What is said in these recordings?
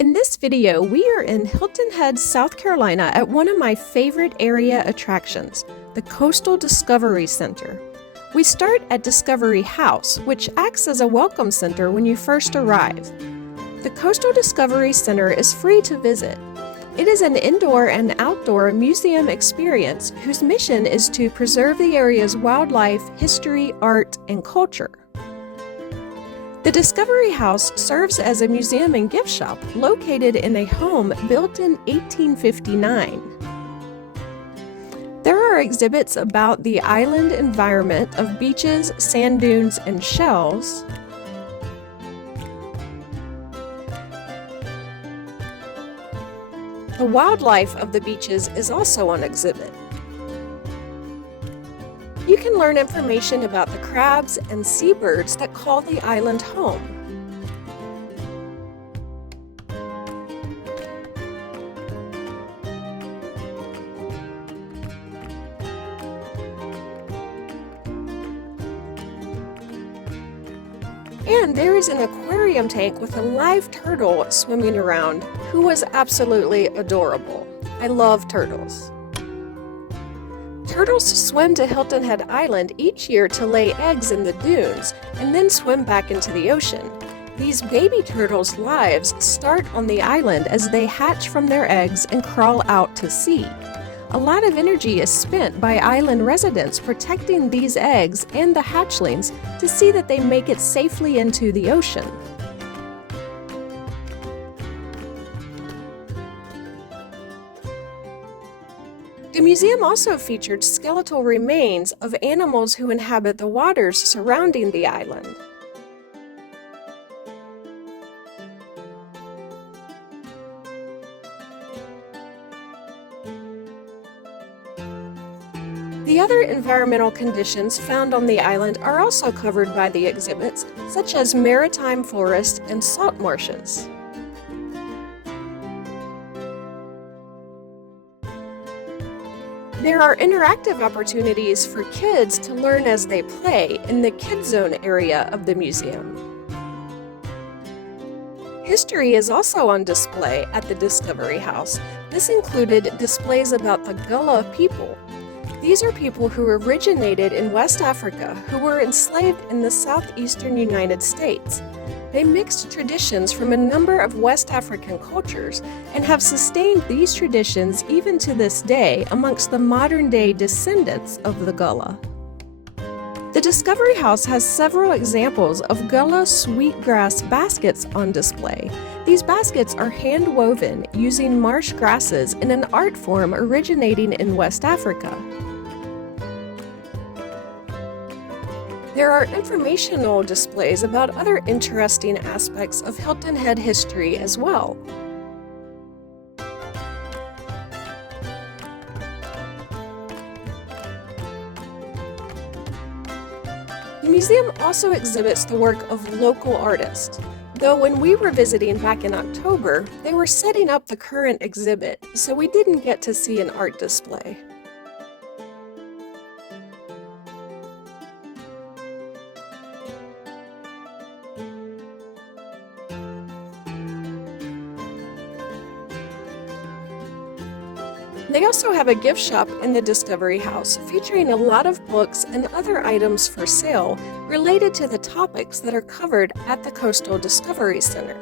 In this video, we are in Hilton Head, South Carolina at one of my favorite area attractions, the Coastal Discovery Center. We start at Discovery House, which acts as a welcome center when you first arrive. The Coastal Discovery Center is free to visit. It is an indoor and outdoor museum experience whose mission is to preserve the area's wildlife, history, art, and culture. The Discovery House serves as a museum and gift shop located in a home built in 1859. There are exhibits about the island environment of beaches, sand dunes, and shells. The wildlife of the beaches is also on exhibit. You can learn information about the crabs and seabirds that call the island home. And there is an aquarium tank with a live turtle swimming around who was absolutely adorable. I love turtles. Turtles swim to Hilton Head Island each year to lay eggs in the dunes and then swim back into the ocean. These baby turtles' lives start on the island as they hatch from their eggs and crawl out to sea. A lot of energy is spent by island residents protecting these eggs and the hatchlings to see that they make it safely into the ocean. The museum also featured skeletal remains of animals who inhabit the waters surrounding the island. The other environmental conditions found on the island are also covered by the exhibits, such as maritime forests and salt marshes. There are interactive opportunities for kids to learn as they play in the Kids Zone area of the museum. History is also on display at the Discovery House. This included displays about the Gullah people. These are people who originated in West Africa who were enslaved in the southeastern United States. They mixed traditions from a number of West African cultures and have sustained these traditions even to this day amongst the modern-day descendants of the Gullah. The Discovery House has several examples of Gullah sweetgrass baskets on display. These baskets are hand-woven using marsh grasses in an art form originating in West Africa. There are informational displays about other interesting aspects of Hilton Head history as well. The museum also exhibits the work of local artists, though when we were visiting back in October, they were setting up the current exhibit, so we didn't get to see an art display. They also have a gift shop in the Discovery House featuring a lot of books and other items for sale related to the topics that are covered at the Coastal Discovery Center.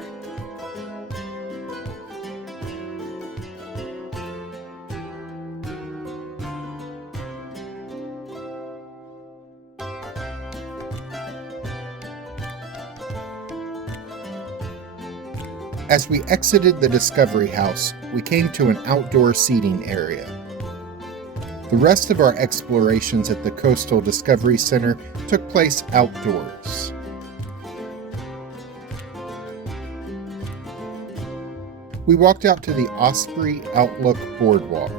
As we exited the Discovery House, we came to an outdoor seating area. The rest of our explorations at the Coastal Discovery Center took place outdoors. We walked out to the Osprey Outlook Boardwalk.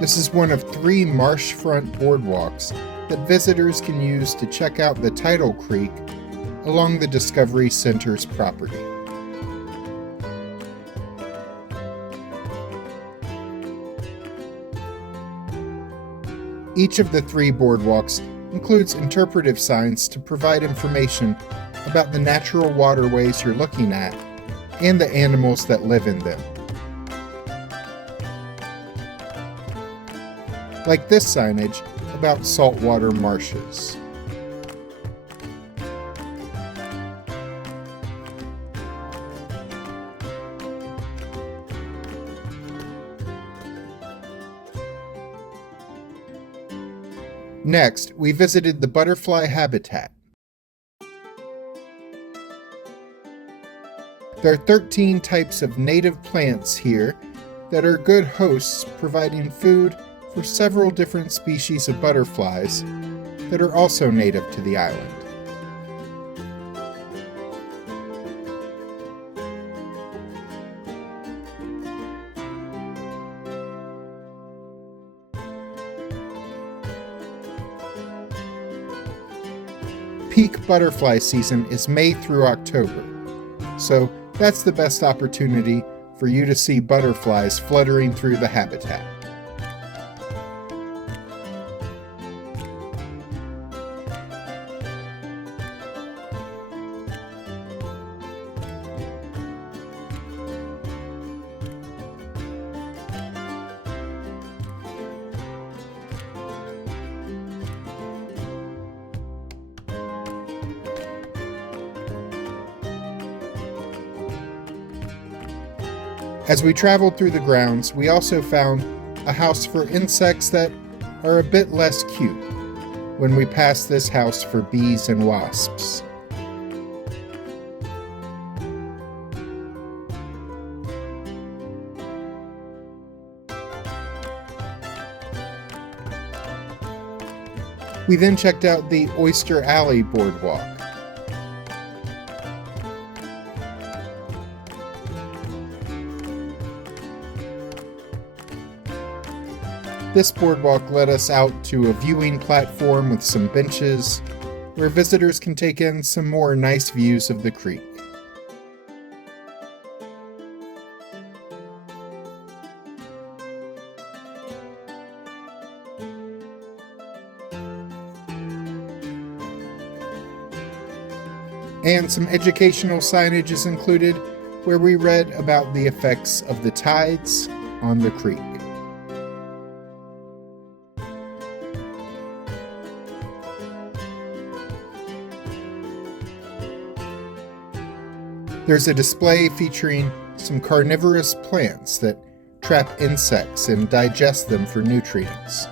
This is one of 3 marshfront boardwalks that visitors can use to check out the tidal creek along the Discovery Center's property. Each of the 3 boardwalks includes interpretive signs to provide information about the natural waterways you're looking at and the animals that live in them. Like this signage about saltwater marshes. Next, we visited the butterfly habitat. There are 13 types of native plants here that are good hosts, providing food for several different species of butterflies that are also native to the island. Peak butterfly season is May through October, so that's the best opportunity for you to see butterflies fluttering through the habitat. As we traveled through the grounds, we also found a house for insects that are a bit less cute when we passed this house for bees and wasps. We then checked out the Oyster Alley boardwalk. This boardwalk led us out to a viewing platform with some benches where visitors can take in some more nice views of the creek. And some educational signage is included where we read about the effects of the tides on the creek. There's a display featuring some carnivorous plants that trap insects and digest them for nutrients.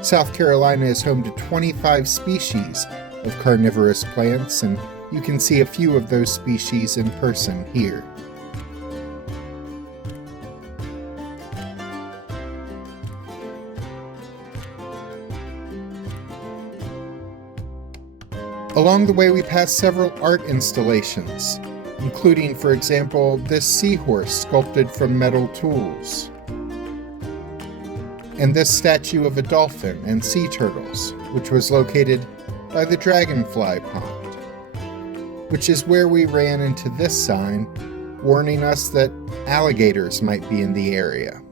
South Carolina is home to 25 species of carnivorous plants, and you can see a few of those species in person here. Along the way, we passed several art installations, including, for example, this seahorse sculpted from metal tools, and this statue of a dolphin and sea turtles, which was located by the Dragonfly Pond, which is where we ran into this sign warning us that alligators might be in the area.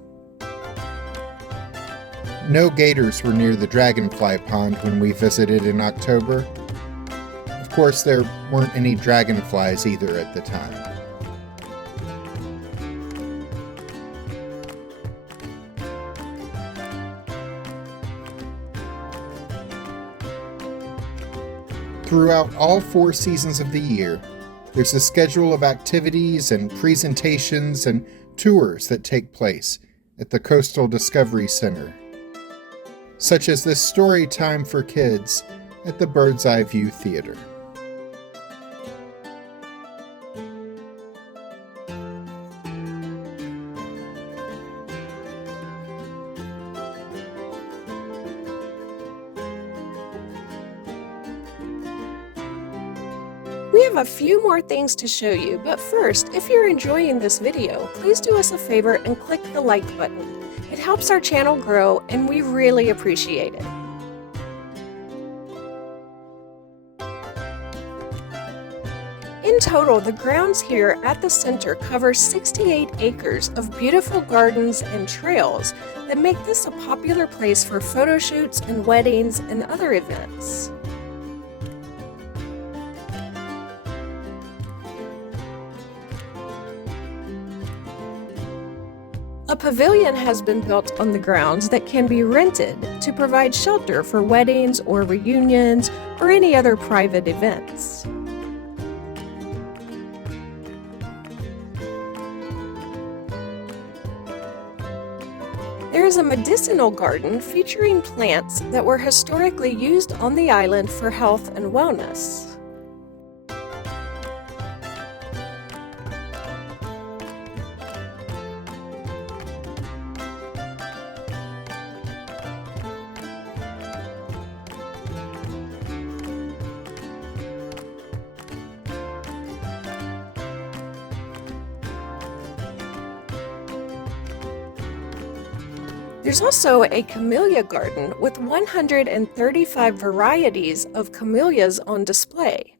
No gators were near the Dragonfly Pond when we visited in October. Of course, there weren't any dragonflies either at the time. Throughout all 4 seasons of the year, there's a schedule of activities and presentations and tours that take place at the Coastal Discovery Center, such as this story time for kids at the Bird's Eye View Theater. We have a few more things to show you, but first, if you're enjoying this video, please do us a favor and click the like button. It helps our channel grow, and we really appreciate it. In total, the grounds here at the center cover 68 acres of beautiful gardens and trails that make this a popular place for photo shoots and weddings and other events. A pavilion has been built on the grounds that can be rented to provide shelter for weddings or reunions or any other private events. There is a medicinal garden featuring plants that were historically used on the island for health and wellness. There's also a camellia garden with 135 varieties of camellias on display.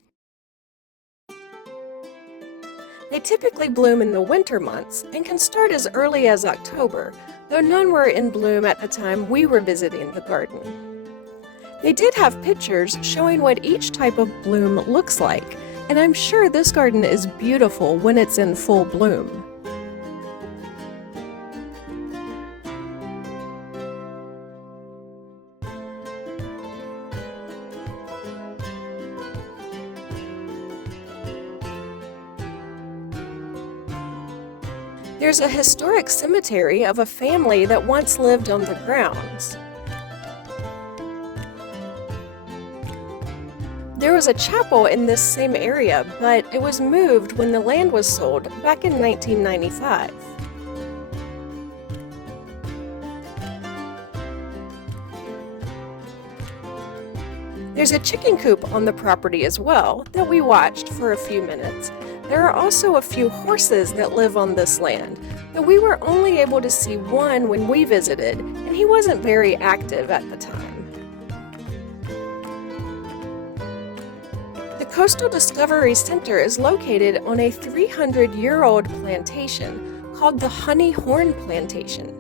They typically bloom in the winter months and can start as early as October, though none were in bloom at the time we were visiting the garden. They did have pictures showing what each type of bloom looks like, and I'm sure this garden is beautiful when it's in full bloom. There's a historic cemetery of a family that once lived on the grounds. There was a chapel in this same area, but it was moved when the land was sold back in 1995. There's a chicken coop on the property as well that we watched for a few minutes. There are also a few horses that live on this land, though we were only able to see one when we visited, and he wasn't very active at the time. The Coastal Discovery Center is located on a 300-year-old plantation called the Honey Horn Plantation.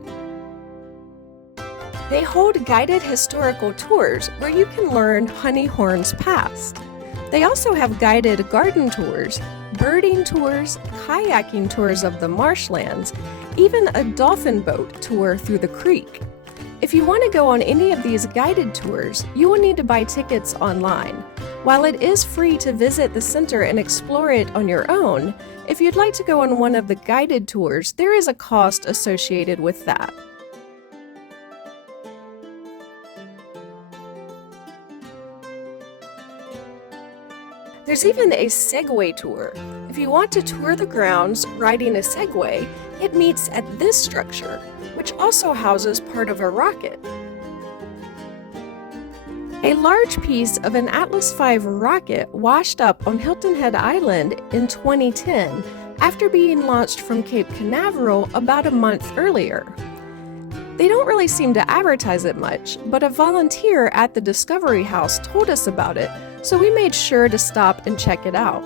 They hold guided historical tours where you can learn honey horn's past. They also have guided garden tours, birding tours, kayaking tours of the marshlands, even a dolphin boat tour through the creek. If you want to go on any of these guided tours, you will need to buy tickets online. While it is free to visit the center and explore it on your own, if you'd like to go on one of the guided tours, there is a cost associated with that. There's even a Segway tour. If you want to tour the grounds riding a Segway, it meets at this structure, which also houses part of a rocket. A large piece of an Atlas V rocket washed up on Hilton Head Island in 2010 after being launched from Cape Canaveral about a month earlier. They don't really seem to advertise it much, but a volunteer at the Discovery House told us about it, so we made sure to stop and check it out.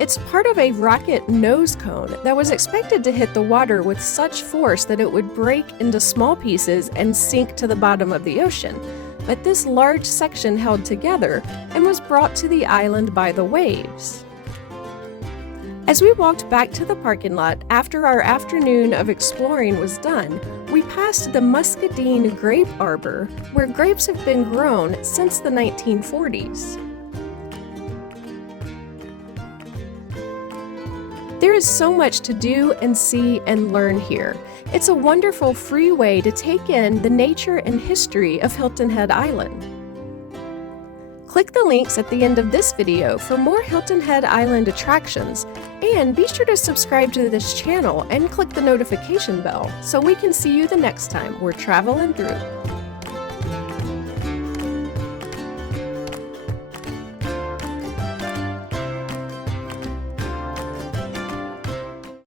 It's part of a rocket nose cone that was expected to hit the water with such force that it would break into small pieces and sink to the bottom of the ocean, but this large section held together and was brought to the island by the waves. As we walked back to the parking lot after our afternoon of exploring was done, we passed the Muscadine Grape Arbor, where grapes have been grown since the 1940s. There is so much to do and see and learn here. It's a wonderful free way to take in the nature and history of Hilton Head Island. Click the links at the end of this video for more Hilton Head Island attractions, and be sure to subscribe to this channel and click the notification bell so we can see you the next time we're traveling through.